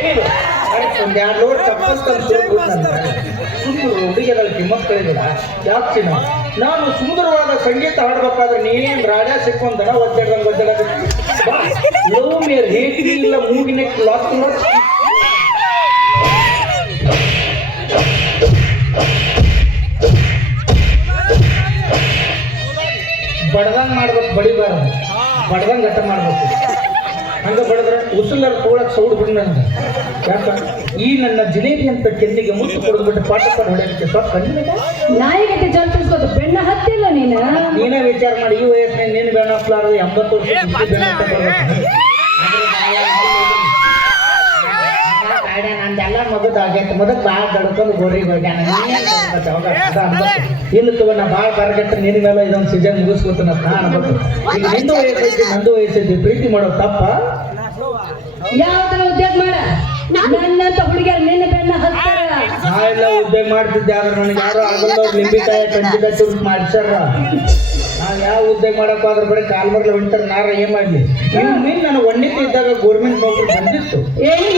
ಏನಿಲ್ಲ ಒಂದು 2 ಲೋಡ್ ಚಪ್ಪಲ್ ಸುಮ್ಮನೆ ಹುಡುಗಿಯರ ಕಿಮ್ಮತ್ ಕಳಿದಿಲ್ಲ ಯಾಕೆ ಚಿನ್ನ ನಾನು ಸುಂದರವಾದ ಸಂಗೀತ ಹಾಡ್ಬೇಕಾದ್ರೆ ನೀನೇನು ರಾಜ ಸಿಕ್ಕೊಂದನ ಒದ್ದಾಡ್ದಂಗೆ ಲವ್ ಮೇರ್ ಹೇಗೆ ಇಲ್ಲ ಮೂಗಿನ ಲಾಕ್ ಬಡ್ದಂಗೆ ಮಾಡ್ಬೇಕು, ಬಡಿಬಾರ್ದು, ಬಡ್ದಂಗೆ ಗಟ್ಟ ಮಾಡ್ಬೇಕು. ಹಂಗೆ ಬಡಿದ್ರೆ ಉಸುಲರ್ ತೋಳಕ್ಕೆ ಸೌಡ್ ಬಿಡು ನನಗೆ. ಯಾಕ ಈ ನನ್ನ ಜಿಲೇಬಿ ಅಂತ ಕೆನ್ನಿಗೆ ಮುತ್ತು ಕೊಡದ್ಬಿಟ್ಟು ಪಾಠ ಹೊಡೆಯಕ್ಕೆ ಸ್ವಲ್ಪ ಕಂಡಿದೆ ನಾಯಿಗತ್ತೆ ಜಲ್ಪಿಸ್ಕೋದು ಬೆಣ್ಣ ಹತ್ತಿಲ್ಲ ನೀನೇ ವಿಚಾರ ಮಾಡಿ. ಈ ವಯಸ್ಸಿನ ನೀನು ಬೆಣ್ಣ ಹತ್ತಲಾರದು 80 ವರ್ಷ ನಂದೆಲ್ಲ ಮಗದಾಗೈತೆ ಮೊದಲು ಭಾಳ ಗಡ್ಕೊಂಡು ಗೋರಿಗೆ ಹೋಗ್ಯಾನ ಇನ್ನು ತಗೋ ನಾ ಭಾಳ ಬರಗಟ್ಟ ನಿನ್ನ ಮೇಲೆ ಇದೊಂದು ಸೀಸನ್ ಮುಗಿಸ್ಕೊತಾನ ಅನ್ಬೇಕು. ಈಗ ನಿಂದು ವಯಸ್ಸೈತಿ ನಂದು ವಯಸ್ಸೈತಿ ಪ್ರೀತಿ ಮಾಡೋ ತಪ್ಪ ಯಾವ್ದನ ಉದ್ಯೋಗ ಮಾಡ ನನ್ನಂತ ಹುಡುಗಿಯರು ನಿನ್ನ ಬೆಣ್ಣ ಹತ್ತಾರ. ನಾ ಎಲ್ಲ ಉದ್ಯೋಗ ಮಾಡ್ತಿದ್ದೆ ಆದ್ರೆ ನನಗೆ ಯಾರು ಆಗಲ್ಲ ನಿಂಬಿಕಾಯಿ ಕಂಚಿಕಾಯಿ ತುರ್ಸ್ ಮಾಡ್ಸಾರ. ನಾನು ಯಾವ ಉದ್ಯೋಗ ಮಾಡಕ್ಕೆ ಆದ್ರೆ ಬರೀ ಕಾಲ್ಮರ್ಲಿ ಹೊಂಟಾರ ನಾರ ಏನ್ ಮಾಡ್ಲಿ. ನಿನ್ನ ನನಗೆ ಒಣ್ಣಿತ ಇದ್ದಾಗ ಗೌರ್ಮೆಂಟ್ ನೌಕರಿ ಬಂದಿತ್ತು. ಏನು